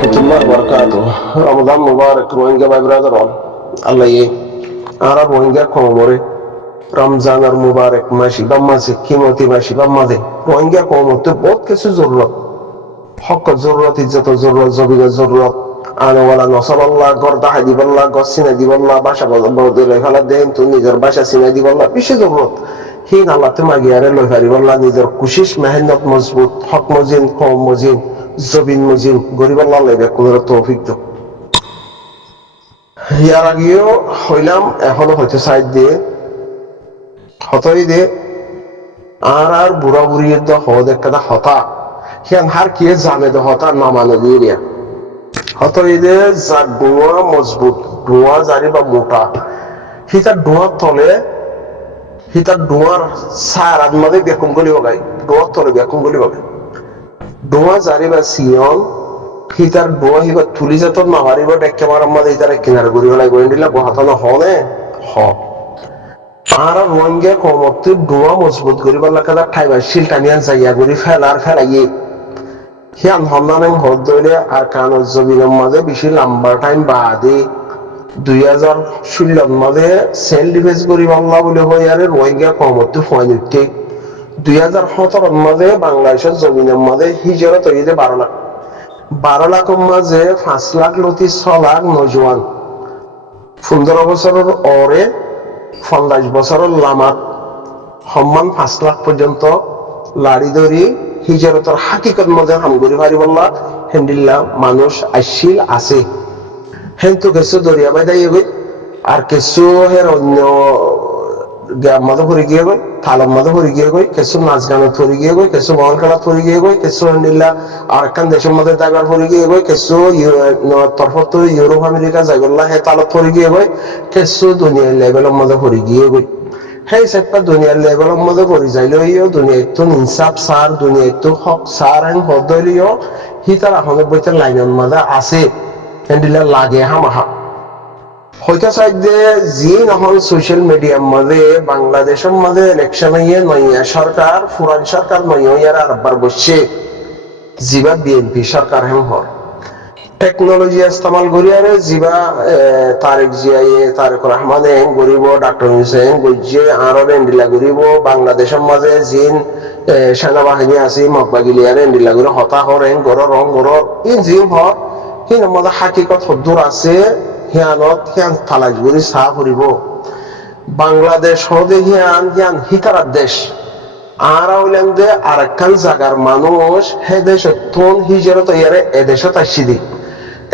warahmatullahi wabarakatuh. Ramadan Mubarak, Rohingya my brother all. Allah ye. Ara Rohingya komore. Ramzan আর মুবারক মাসি বা মাসে কিমতি মাসি বা মাঝে রোহিঙ্গা কমতে বহুত কিছু জরুরত হক জরুরত ইজ্জত জরুরত জবির জরুরত আনওয়ালা নসরাল্লাহ গর্দা হাদিবাল্লাহ গসিনা দিবাল্লাহ ভাষা বদলে ফেলা দেন তো নিজের ভাষা সিনা দিবাল্লাহ বেশি জরুরত হিন আল্লাহতে মাগিয়ারে লই পারিবাল্লাহ নিজের কুশিস মেহনত মজবুত হক মজিন কম মজিন জবিন মজিন গরিবাল্লাহ লাইবে কোন তৌফিক দাও ইয়ার আগেও হইলাম এখনো হইতে সাইড দিয়ে হতই দে আর বুড়া বুড়িয়ে তো হদ একটা হতা হিয়ান হার কিয়ে জামে দে হতা নামানো দিয়ে হতই দে যা ডোয়া মজবুত ডোয়া জারি বা মোটা হিতার ডোয়ার তলে হিতার ডোয়ার সার আদমাদে বেকুম গলি বগাই ডোয়ার তলে বেকুম গলি বগাই ডোয়া জারি বা সিয়ন হিতার ডোয়া হিবা তুলি যেত না হারিব ডেকে মার আমাদের হিতারে কিনারে ঘুরি বেলায় গড়ে দিলা বহাতানো হনে হ আর রোহিঙ্গা কমতে ডোয়া মজবুত করিবার লাগা ঠাইবা শিল টানিয়ান যাইয়া গরি ফেলাইয়ে হিয়ান হন্নানেং হদ দইলে আর কানজ জমিনের মাঝে বেশি লম্বা টাইম বাদে 2016 মাঝে সেল ডিফেন্স করিবার বলে হয় আর রোহিঙ্গা কমতে ফয়ন উঠতে 2017 মাঝে বাংলাদেশের জমিনের মাঝে হিজরত হইতে 12 লাখ মাঝে 5 লাখ লতি 6 লাখ নজওয়ান 15 বছরের ওরে 50 বছরের লামাত সম্মান 5 লাখ পর্যন্ত লাড়ি ধরি হিজরতের হাকিকত মধ্যে হামগুড়ি ভারি বললা হেন্ডিল্লা মানুষ আইসিল আছে হেন্তু কিছু দরিয়া বাই দাই গই আর কিছু হের অন্য গ্রাম মাঝে পড়ে গিয়ে গই থালার মাঝে পড়ে গিয়ে গই কিছু নাচ গানত পড়ে গিয়ে গই কিছু বল খেলা পড়ে গিয়ে গই কিছু হেন্ডিল্লা আর একখান দেশের মধ্যে দাইবার পড়ে গিয়ে গই কিছু তরফত ইউরোপ আমেরিকা যাই বললা হে তালত পড়ে গিয়ে গই কিছু দুনিয়ার লেভেলের মধ্যে পড়ে গিয়ে গই সেই সেটা দুনিয়ার লেভেলের মধ্যে পড়ে যাইলেও দুনিয়ায় তো ইনসাফ সার দুনিয়ায় তো হক সার এন হদলিও হি তার আহমেদ বইতে লাইনের মধ্যে আছে হেন্ডিল্লা লাগে হামাহা হইতা চাইদে যি নহল সোশ্যাল মিডিয়ার মধ্যে বাংলাদেশের মধ্যে ইলেকশন হইয়ে নইয়া সরকার ফুরান সরকার নইয়ার আরবার বসছে জিবা বিএনপি সরকার হেম হর টেকনোলজি ইস্তেমাল করি আর জিবা তারেক জিয়ায়ে তারেক রহমানে গরিব ডক্টর হুসেন গজ্জে আরব এন্ডিলা গরিব বাংলাদেশের মাঝে জিন সেনাবাহিনী আছে মকবাগিলিয়ার এন্ডিলা গরি হতা হরেন গর রং গর ইন জিম হর হিন মধ্যে হাকিকত হদ্দুর আছে হিয়ানত হিয়ান তালাশ করি চাহ করিব বাংলাদেশ হদে হিয়ান হিয়ান হিতারার দেশ আর হইলেন যে আর একখান জায়গার মানুষ হে দেশে তুন হিজরত ইয়ারে এদেশত আসছি দি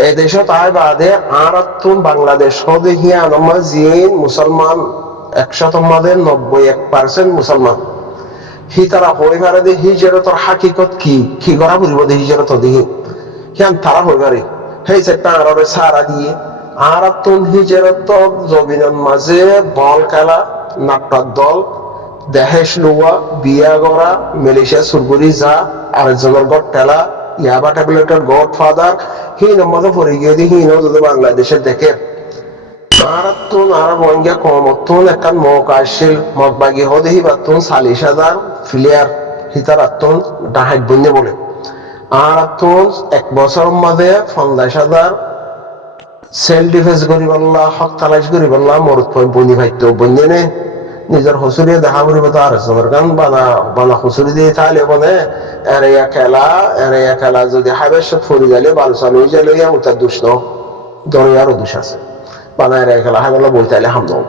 এদেশত আয় বাদে আর তুন বাংলাদেশ হদে হিয়ান জিন মুসলমান 191% মুসলমান হিতারা হই পারে দে হিজরতর হাকিকত কি করা করিব দে হিজরত দিহি হিয়ান তারা হই পারে সেই সেটা আরবে সারা দিয়ে আর তুন হিজরত জমিনের মাঝে বল খেলা নাট্যর দল দেহেশ লোয়া বিয়া গড়া মালয়েশিয়া সুরগুরি যা আরেকজনের গড় টেলা ইয়াবা ট্যাবলেটের গড ফাদার হিন মধ্যে পড়ে গিয়ে দিয়ে হিন যদি বাংলাদেশে দেখে আর তুন আর রোহিঙ্গা কমতুন একটা মৌকা আসছিল মগবাগি হদে হিবাতুন 40,000 প্লেয়ার হিতার আত্মন ডাহাই বন্যে বলে আর তুন এক বছর মধ্যে 50,000 সেল ডিফেন্স করি বললা হক তালাশ করি বললা মরুত বন্যি ভাইত বন্যে নে নিজের হুসুরিয়ে দেখা করিব তো আর গান বানা হুসুরি দিয়ে তাহলে বলে এরিয়া খেলা যদি হাবেশত ফরি গেলে বালুসান হয়ে গেলে উতার দোষ ন দরিয়ারও দোষ আছে বানা এরিয়া খেলা হাবেলা বই তাইলে হাম নও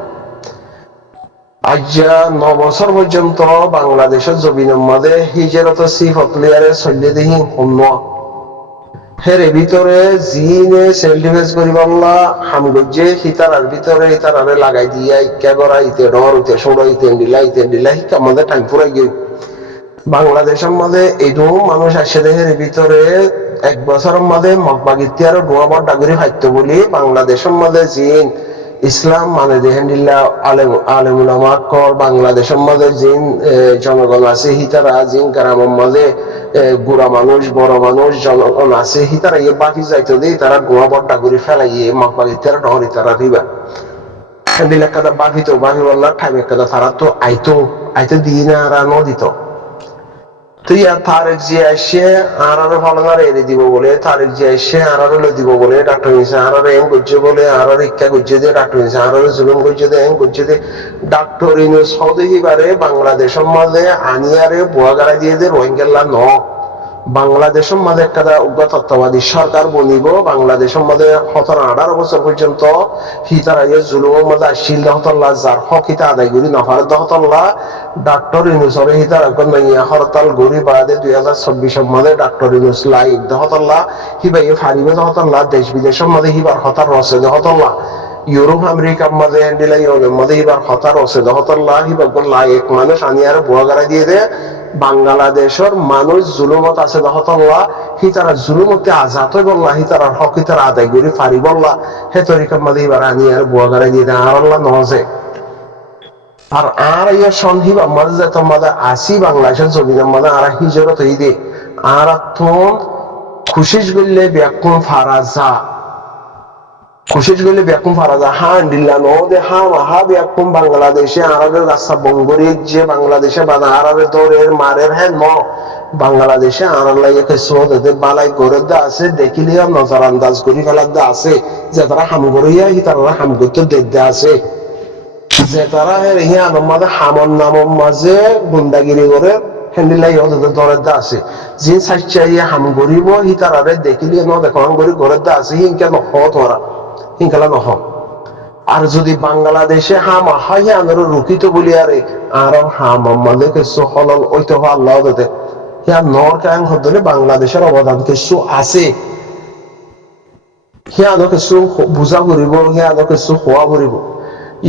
আজ 9 বছর পর্যন্ত বাংলাদেশের জমিনের মধ্যে হিজরত সিফত লিয়ারে চলিয়ে দিহি অন্য হেরে ভিতরে জিনে সেল ডিফেন্স করি বললা হামগজ্জে হিতারার ভিতরে হিতারারে লাগাই দিয়া ইক্কা গড়া ইতে ডর ইতে সোড়া ইতে দিলা হিকা আমাদের টাইম পুরাই গিয়ে বাংলাদেশের মধ্যে এইটু মানুষ আসে হেরে ভিতরে 1 বছরের মধ্যে মগবাগিতে আরো ডোয়াবার ডাগুরি খাইত বলি বাংলাদেশের মধ্যে জিন ইসলাম মানে দেহেন্দিল্লা আলেমুলামা কর বাংলাদেশের মধ্যে জিন জনগণ আছে হিতারা জিন গ্রামের মাঝে বুড়া মানুষ বড় মানুষ জনগণ আছে হিতারা ইয়ে বাকি যাইতো দিয়ে তারা গোয়া বড্ডা করে ফেলাইয়ে মকবাগি তারা ডহরি তারা দিবা দিলে কাদা বাকি বললা ঠাইমে কাদা তারা তো আইতো দিয়ে না আর নদিত তুই আর তারেক জি আসে আর ফলনার এনে দিব বলে, তারেক জি আসে আর লো দিব বলে, ডাক্তার নিছে আর এম করছে বলে, আর ইচ্ছা করছে দিয়ে ডাক্তার নিছে আর জুলুম করছে দিয়ে এম করছে দিয়ে ডাক্তার ইনুস সৌদিবারে বাংলাদেশের মাঝে আনিয়ারে বুয়া গাড়া দিয়ে দিয়ে রোহিঙ্গা ন বাংলাদেশের মাঝে একটা উগ্র তত্ত্বাবাদী সরকার বনিব বাংলাদেশের মাঝে 17-18 বছর পর্যন্ত হিতার আইয়ে জুলুমের মাঝে আসছিল দহতল্লা যার হক হিতা আদায় করি নফার দহতল্লা ডাক্তার ইনুসরে হিতার এখন নাইয়া হরতাল গরি বাদে 2024 মাঝে ডাক্তার ইনুস লাইক দহতল্লা হিবাইয়ে ফারিবে দহতল্লা দেশ বিদেশের মাঝে হিবার হতার রসে দহতল্লা ইউরোপ আমেরিকার মাঝে হ্যান্ডিলা ইউরোপের মাঝে হিবার হতার রসে দহতল্লা হিবার লাইক মানুষ আনিয়ারে বুয়া গাড়া দিয়ে দে বাংলাদেশের মানুষ জুলুমত আছে দহতল্লা হিতারা জুলুমতে আজাদ হয়ে বললা হিতারার হক হিতারা আদায় করি ফারি বললা হে তরিকার মাঝে এবার আনি আর বুয়া গাড়াই দিয়ে দেয় আর আল্লাহ নজে আর ইয়ে সন্ধিব আমার যে তোমাদের আসি বাংলাদেশের জমিনের মাঝে আর হিজরত হই দে আর তুম খুশিস গেলে ব্যাকুম ফারাজা খুশিস গেলে ব্যাকুম ফারাজা হ্যাঁ দিল্লা নো দে হ্যাঁ মাহা ব্যাকুম বাংলাদেশে আরবের রাস্তা বঙ্গরি যে বাংলাদেশে বানা আরবের দৌড়ের মারের হ্যাঁ ন বাংলাদেশে আনার সোদের বালাই করে দা আছে দেখিলে নজর আন্দাজ করি ফেলার দা আছে যে তারা হাম করিয়া তারা হাম করতে দেখতে আছে যে তারা হিয়ানোর মাঝে হামন নামর মাঝে গুন্ডাগিরি করে হ্যান্ডিলাই ওদের দরের দা আছে যে সাইচাইয়া হাম করিব হি তারারে দেখিলে ন দেখো হাম করি ঘরের দা আছে হিংকা নহ তোরা হিংকালা নহ আর যদি বাংলাদেশে হাম হাই আনার রুকিত বলি আরে আর হাম মাঝে কিছু হলল ওইতে আল্লাহ দে হিয়া নর কায়ং হলে বাংলাদেশের অবদান কিছু আছে হিয়ানো কিছু বুঝা করিব হিয়ানো কিছু হওয়া করিব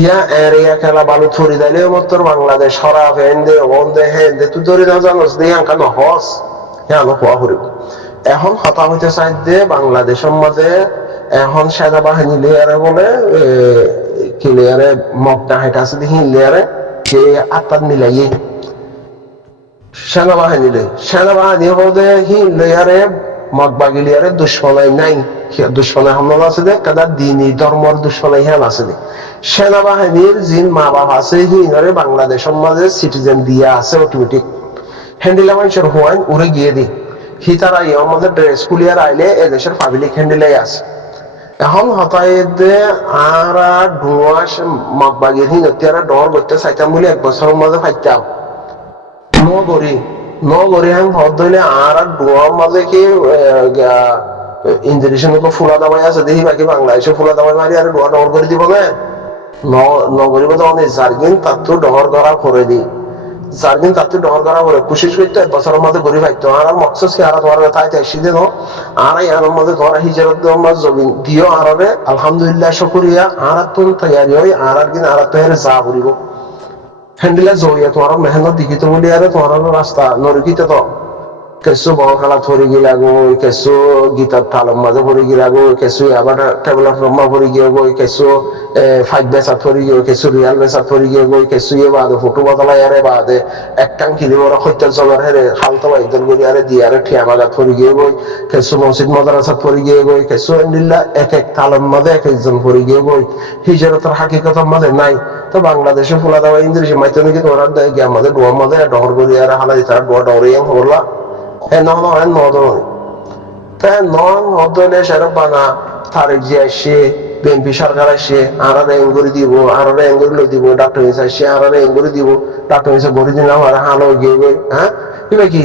ইয়া এরিয়া খেলা বালু থরি দিলে মতর বাংলাদেশ হরা হেন্দে ওন্দে হেন্দে তুই ধরে না জানোস দিয়ে আঙ্কানো হস হিয়ানো হওয়া করিব এখন হতা হইতে চাই যে বাংলাদেশের মাঝে এখন সেনাবাহিনী লিয়ারে বলে কিলিয়ারে মগটা হেঁটে আছে দেখি লিয়ারে সে আত্মার মিলাইয়ে সেনাবাহিনী হতে হিয়ারে মগবাগিলিয়ারে দুশ্মনাই নাই দুশ্মনাই হামলা আছে দে কাদা দিনী ধর্মর দুশ্মনাই হ্যাঁ আছে দে সেনাবাহিনীর যিন মা বাবা আছে হিনারে বাংলাদেশের মাঝে সিটিজেন দিয়া আছে অটোমেটিক হ্যান্ডিলা মানুষের হওয়াই উড়ে গিয়ে দি হি তারা আমাদের ড্রেস কুলিয়ার আইলে এদেশের পাবলিক হ্যান্ডিলাই আছে এখন হতাই দে আর ডুয়াস মগবাগির হিনতিয়ারা ডর করতে চাইতাম বলে 1 বছরের মাঝে ফাইতাম নগরী আমি ভর ধরলে আর ডোয়ার মাঝে কি ইন্দ্রিশনকে ফুলা দামাই আছে দেখি বাকি বাংলাদেশে ফুলা দামাই মারি আর ডোয়া ডর করে দিব না নগরী মধ্যে অনেক জার্গিন তার তো ডর করা করে দি জার্গিন তার তো ডর করা করে কোশিশ করতে 1 বছরের মধ্যে ঘুরে পাইতো আর মকসস কি আর তোমার তাই তাই সিদে নো আর ইয়ার মধ্যে ধরা হিজরত আমার জমিন দিও আরবে আলহামদুলিল্লাহ শুকরিয়া আর তুন তৈরি হই আর কিন আর তো এর যা করিব হ্যান্ডিলা জইয়া তোমার মেহনত দেখিত বলি আরে তোমার রাস্তা নরকিতে তো কেসু বড় খেলা থরি গিলা গো কেসু গীতার তালম মাঝে ভরি গিলা গো কেসু আবার টেবলার রম্মা ভরি গিয়ে গো কেসু ফাইভ বেসা থরি গিয়ে কেসু রিয়াল বেসা থরি গিয়ে গো কেসু ইয়ে বাদে ফটো বদলাই আরে বাদে একটাং কিলি ওরা হত্যা জমার হেরে হালতা বাইদল গলি আরে দিয়ে আরে ঠিয়া বাগা থরি গিয়ে গো কেসু মসজিদ মাদ্রাসা থরি গিয়ে গো কেসু আলহামদুলিল্লাহ এক এক তালম মাঝে এক একজন ভরি গিয়ে গো হিজরতের হাকিকতের মাঝে নাই তো বাংলাদেশে ফুলা দাওয়া ইন্দ্রিশ মাইতে নাকি তোমরা দেখে আমাদের ডোয়ার মাঝে ডর করি আর হালাই তার ডোয়া ডরিয়াং হবলা হ্যাঁ নদন তাই নদনে সেরকম বানা তারেক জি আসে বিএনপি সরকার আসে আর এঙ্গুরি দিব আর এঙ্গুরি লো দিব ডাক্তার মিস আসে আর এঙ্গুরি দিব ডাক্তার মিসে গড়ি দিলাম আর হালো গিয়ে গই হ্যাঁ কি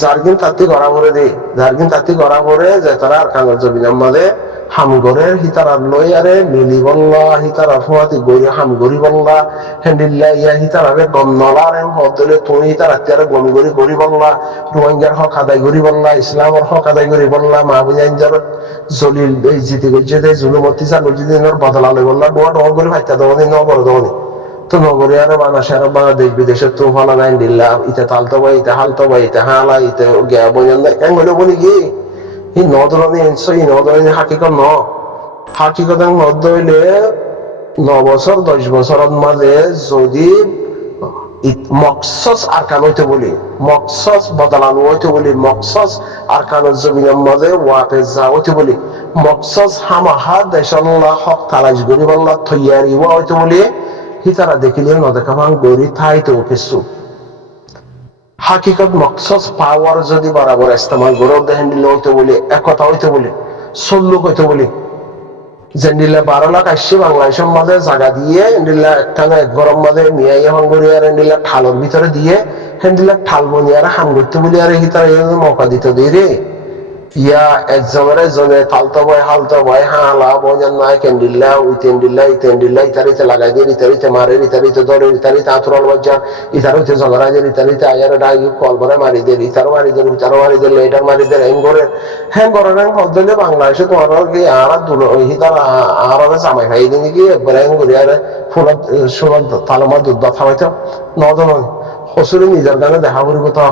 জার্গিন তাত্তি করা করে দে জার্গিন তাত্তি করা করে যে তারা আর কাগজ জমি আমাদের হামগরের হিতারা লই আরে মিলি বল্লা হিতারা ফুয়াতি গরি হামগরি বল্লা হ্যান্ডিল্লা ইয়া হিতারারে গন্নলার হদলে তুমি হিতারা তিয়ারে গনগরি গরি বল্লা রোহিঙ্গার হক আদায় গরি বল্লা ইসলামের হক আদায় গরি বল্লা মাহবুজাইনজার জলিল জিতি গজ্জে দে জুলুমতি সা গজ্জে দিনের বদলা লই বল্লা ডোয়া ডোয়া গরি ফাইতা দওনি নগর দওনি তো নগরে আর বানা শের বানা দেশ বিদেশের তো ফলা নাই দিল্লা ইতে তালতো বাই ইতে হালতো বাই ইতে হালা ইতে গিয়া বইন এঙ্গলে বলি কি ই নদরণে এনসো ই নদরণে হাকিকত ন হাকিকত নদ হইলে 9 বছর 10 বছরের মাঝে যদি মকসস আরকান হইতে বলি মকসস বদলানো হইতে বলি মকসস আরকানের জমিনের মাঝে ওয়াফে যা হইতে বলি মকসস হামাহা দেশাল্লাহ হক তালাশ গরি বল্লা থইয়ারি হইতে বলি হিতারা দেখিলে নদেখাবাং গরি থাইতে কিছু হাকিকত মকসদ পাওয়ার যদি বরাবর ইস্তেমাল গরব দেহেন দিলে হইতে বলে একথা হইতে বলে সল্লুক হইতে বলে যেন্ডিলে 12 লাখ আসছে বাংলাদেশের মাঝে জায়গা দিয়ে এন্ডিলা একখানে এক গরম মাঝে মিয়াইয়া হঙ্গরিয়ার এন্ডিলা ঠালোর ভিতরে দিয়ে হেন্ডিলা ঠাল বনিয়ার হাম করতে বলি আর হিতার মৌকা দিতে দিই রে ইয়া একজনের জনে তালতো বয় হালতো বয় হালা বজান নাই কেন্ডিল্লা ইতেন্ডিল্লা ইতারিতে লাগাই দিয়ে ইতারিতে মারে ইতারিতে ধরে ইতারিতে আতরল বাজার ইতারিতে ঝগড়া দিয়ে ইতারিতে আয়ার ডাই কল করে মারি দিয়ে ইতারও মারি দিয়ে উতারও মারি দিয়ে লেটার মারি দিয়ে হ্যাঙ্গরের হ্যাং হদলে বাংলাদেশে তোমার কি আর দুলো হিতার আর জামাই খাই দিন কি একবার হ্যাং করি আর ফুলত সুলত তালমা দুধ থামাইতো নদন হসুরি নিজের গানে দেখা করিব তো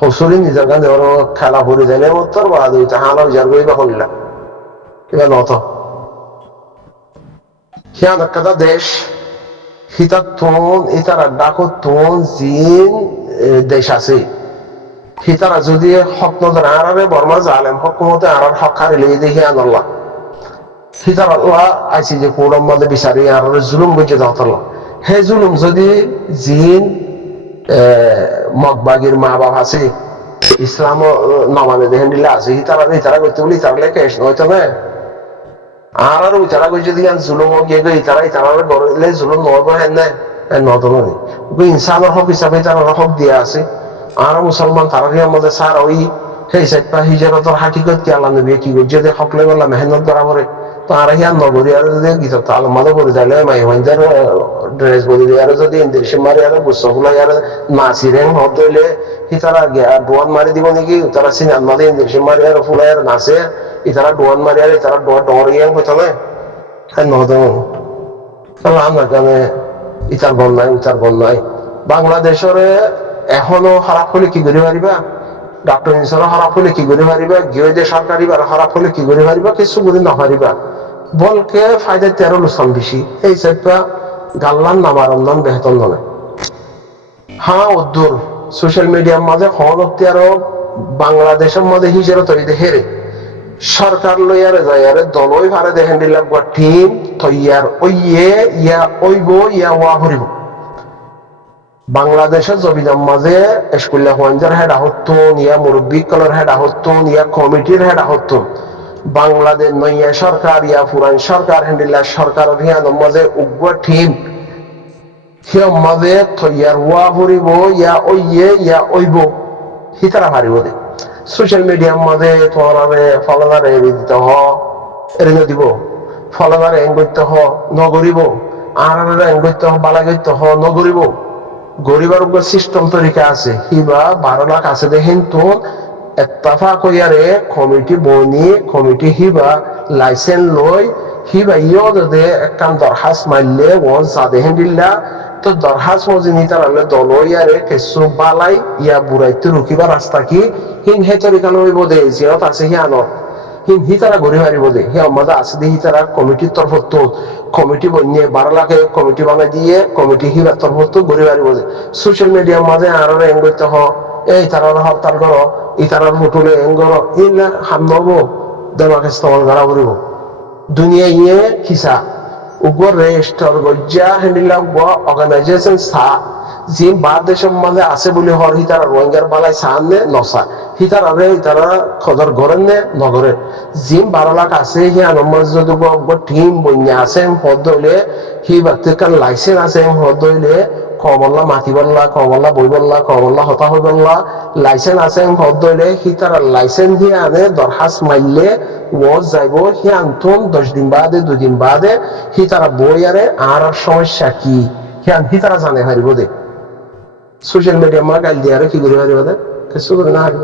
হসুরি নিজের গান দেওয়ার খেলা ভরে যায় না উত্তর বা দুইটা হালা উজার করিবা করলাম এবার নত হিয়ান একটা দেশ হিতার তোন ইতারা ডাকো তোন জিন দেশ আছে হিতারা যদি হক নজর আরারে বর্মা জালেম হকুমতে আরার হক হারিলে দেখি আনাল্লাহ হিতার আল্লাহ আইসি যে কোরম মাঝে বিচারি আরারে জুলুম বুঝে দাওতাল্লাহ হে জুলুম যদি জিন মগবাগির মা বাপ আছে ইসলাম নমানে দেখেন দিলে আছে ইতারা করতে বলি ইতারা লেখে হয়তো না আর ইতারা করছে দিকে জুলুম গিয়ে ইতারা গড়লে জুলুম নব হ্যাঁ না নদনী ইনসানের হক হিসাবে তারা হক দিয়া আছে আর মুসলমান তারা মধ্যে সার ওই সেই সাইডটা হিজরতর হাকিকত কি আল্লাহ নবী কি করছে যে হকলে বললা মেহনত বরাবরে তো আর হিয়ার নগরী আর যদি গীত আলমাদও করে যাইলে মাই হইন্দার ড্রেস বদলি আর যদি ইন্দ্রিশ মারি আর বুসগুলো আর নাচিরে হত হইলে তারা ডোয়ান মারি দিব নাকি তারা সিনার মাঝে ইন্দ্রিশ মারি আর ফুলাই আর নাচে ইতারা ডোয়ান মারি আর তারা ডরিয়ান হইতো না হ্যাঁ নহদ আমরা কেন ইতার বন্যায় উতার বন্যায় বাংলাদেশের এখনো খারাপ হলে কি করে পারিবা ডাক্তার ইনসার খারাপ হলে কি করে পারিবা গিয়ে যে সরকারি খারাপ হলে কি করে পারিবা কিছু করে না পারিবা বলকে ফায়দা 13 লোসান বেশি এই সাইডটা গাল্লান নামার রমজান বেহতন নয় হ্যাঁ উদ্দুর সোশ্যাল মিডিয়ার মাঝে হন আরো বাংলাদেশের মধ্যে হিসেবে তৈরি হেরে সরকার লইয়ারে যাইয়ারে দলই ভারে দেখেন দিলাম টিম তৈয়ার ওইয়ে ইয়া ওইব ইয়া ওয়া ভরিব বাংলাদেশের জমিনের মাঝে স্কুলে হওয়ার হেড আহত্তন ইয়া মুরব্বী কলের হেড আহত্তন ইয়া কমিটির হেড আহত্তন বাংলাদেশ নইয়া সরকার ইয়া পুরান সরকার হ্যান্ডিল্লা সরকার অভিযানের মাঝে উগ্র টিম হিয়ম মাঝে তৈয়ার ওয়া ভরিব ইয়া ওইয়ে ইয়া ওইব হিতারা ভারিব দে সোশ্যাল মিডিয়ার মাঝে তোমার ফলোয়ারে দিতে এনে দিব ফলোয়ারে এং করতে নগরিব আর এং করতে বালা করতে নগরিব গরিবার উপর সিস্টেম তরিকা আছে হিবা 12 লাখ আছে দেখেন তো এত্তাফা কইয়ারে কমিটি বনি কমিটি হিবা লাইসেন্স লই হিবা ইয়ো দে একখান দরখাস্ত মারলে ও যা দেখেন দিল্লা তো দরখাস্ত মজিনি তারালে দলইয়ারে কিছু বালাই ইয়া বুড়াইতে রুকিবা রাস্তা কি হিম হে তরিকা লইব দে জিয়ারত আছে হিয়ানো হিম হি তারা ঘুরে মারিব দে হে আমাদের আছে দেখি তারা কমিটির তরফ তো কমিটি বনিয়ে 12 লাখে কমিটি বানাই দিয়ে কমিটি হিবার তরফ তো ঘুরে মারিব দে সোশ্যাল মিডিয়ার মাঝে আরো এং করতে এই তারা হরতাল করো ই তারার হোটেলে এং করো ইলা হামনব দেমাকে স্থল ধরা করিব দুনিয়া ইয়ে হিসা উপর রেজিস্টার গজ্জা হ্যান্ডিলা অর্গানাইজেশন সা যে বাদ দেশের মাঝে আছে বলে হর হিতারা রোহিঙ্গার বালাই সামনে নসা হিতারা রে হিতারা খদর গড়েন নে নগরে জিম 12 লাখ আছে হি আনম্বর যদি টিম বন্যা আছে হদ হইলে হি বাতিকার লাইসেন্স আছে হদ হইলে কমল্লা মাতি বললা কমল্লা বই বললা কমল্লা হতা হই বললা লাইসেন্স আছে হদ হইলে হিতারা লাইসেন্স হি আনে দরখাস্ত মাইলে ও যাইব হি আন্তন 10 দিন বাদে 2 দিন বাদে হিতারা বই আরে আর সমস্যা কি হিতারা জানে হারিব দে সোশ্যাল মিডিয়া মা গাইল দিয়ে কি করে হারিব দে কিছু করে না হারিব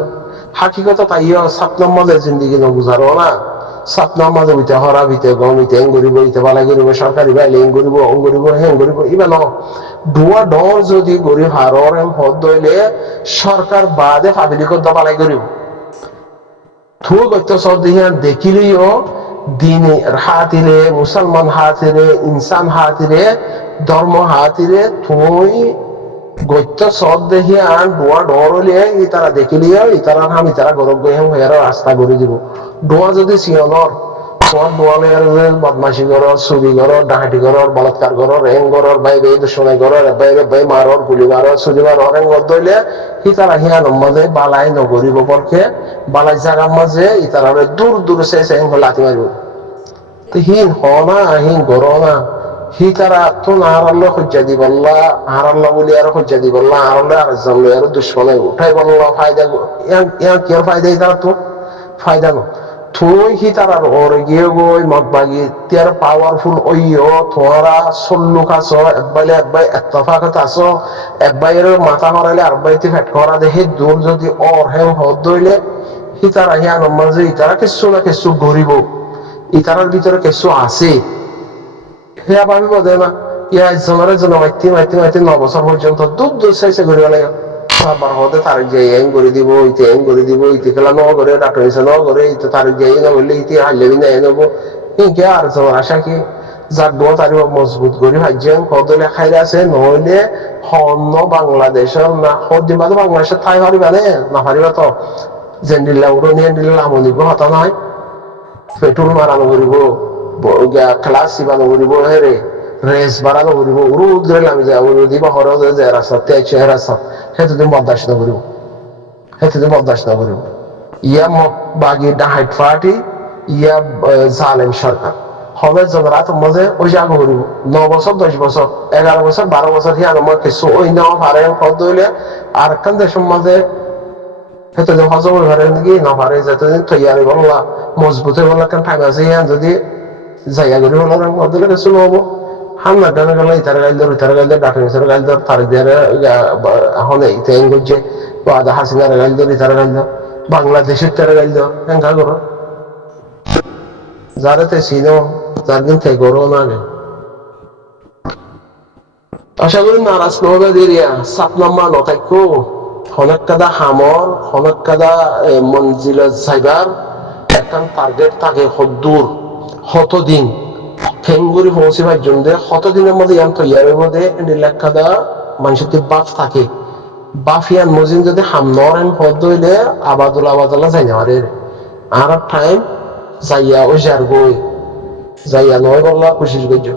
হাকিকত তাইও 7 নম্বরের জিন্দগি ন বুঝারো না 7 নম্বরে উইতে হরা ভিতে গম ইতে এং গরিব ইতে বালা গরিব সরকারি বাইলে এং গরিব অং গরিব হেং গরিব ইবা ন দুয়া ডর যদি গরিব হারর এম হদ দইলে সরকার বাদে পাবলিক দবালাই গরিব থু গত্য সদিয়া দেখিলিও দিন হাতিরে মুসলমান হাতিরে ইনসান হাতিরে ধর্ম হাতিরে তুই গত্য সদ দেখি আন ডোয়া ডরলে ই তারা দেখিলিও ই তারা হামি তারা গরব গই হেম হইয়ার রাস্তা করে দিব ডোয়া যদি সিয়নর তোমার দোয়ালে বদমাশি করো, চুরি করো, ডাকাতি করো, বলাৎকার করো, রেং করো, ভাই ভাই দুশ্মনাই করো, ভাই ভাই মারো, গুলি মারো, চুরি মারো, রেং দইলে হিতারা হিয়ানোর মাঝে বালাই নগরিব বলকে বালাই জায়গার মাঝে ইতারা দূর দূর সে লাথি মারিব। তো হিন হ না, হিন গর না, হি তারা তো আরাল্লাহ হজ্জা দিবল্লা, আরাল্লাহ বলি আর হজ্জা দিবল্লা, আরাল্লাহ আর জানলো আর দুশ্মনে উঠাই বললা ফায়দা, ইয়ার কি আর ফায়দা তারা তো ফায়দা ন তুই হি তারার ওরে গিয়ে গই মত বাগি তিয়ার পাওয়ারফুল ওইও তোমারা সল্লুক আছো একবাইলে একবাই এত্তফাকত আছো একবাইয়ের মাথা মারাইলে আর বাইতে ফেট করা দেখে দূর যদি অর হেম হদ দইলে হি তারা হিয়া নম্বর যে ইতারা কিছু না কিছু গরিব ইতারার ভিতরে কিছু আছে সেয়া ভাবি বোধে না ইয়া জনের জন্য মাইতি মাইতি মাইতি 9 বছর পর্যন্ত দূর দূর চাইছে ঘুরিব লাগে আবার হতে তারিখ যাই এং করে দিব ইতে এং করে দিব ইতে খেলা ন করে ডাক্তার হিসেবে ন করে ইতে তারিখ যাই না বললে ইতে হাইলে না নেব ইনকে আর জনের আশা কি যার দোয়া তারিখ মজবুত করে ভাইজেন কদলে খাইলে আছে নহলে হন্য বাংলাদেশের না হদিন বাদে বাংলাদেশের ঠাই পারিবা না পারিবা তো যেন দিল্লা উড়ো নিয়ে দিলে আমনিব হতা নয় পেট্রোল মারানো করিব ক্লাস চিবানো করিব হেরে রেস বাড়ানো করিব উড়ু উদ্রে নামি যায় দিবা হর যে রাস্তা তেছে রাস্তা সেইটো তুমি বরদাস্ত করিব সেইটো তুমি বরদাস্ত করিব ইয়া বাগি ডাহাইট পার্টি ইয়া জালেম সরকার হবে জনরাত মধ্যে ওই জাগো করিব 9 বছর 10 বছর 11 বছর 12 বছর হিয়ানো মত কিছু ওই নাও পারে কত হইলে আর কান দেশের মধ্যে হেতু যে হজম ঘরে নাকি না পারে যতদিন তৈরি বললা মজবুত হয়ে বললা কেন ঠাকা আছে যদি জায়গা করে বললাম ওদের কিছু হবো হামলা ডানা গেল ইতার গাইল ডাক্তার ইতার গাইল তার দিয়ে এখন ইতেন করছে বা হাসিনার গাইল ইতার গাইল বাংলাদেশের তার গাইল এঙ্কা করো যারা তে চিনো যার দিন থেকে করো না আশা করি নারাজ নহবে দিরিয়া সাপনাম্মা নথাক্য অনেক কাদা হামর অনেক কাদা মঞ্জিল জায়গার একটা টার্গেট থাকে দূর হতদিন ফেঙ্গুরি পৌঁছে পাইজন দে হতদিনের মধ্যে ইয়ান তৈয়ারের মধ্যে লাখ কাদা মানুষের বাপ থাকে বাফিয়ান মজিন যদি হামনর এন হদ হইলে আবাদুল্লাহ যাই না আর টাইম যাইয়া ওই যার গই যাইয়া নয় বললা কোশিশ করছো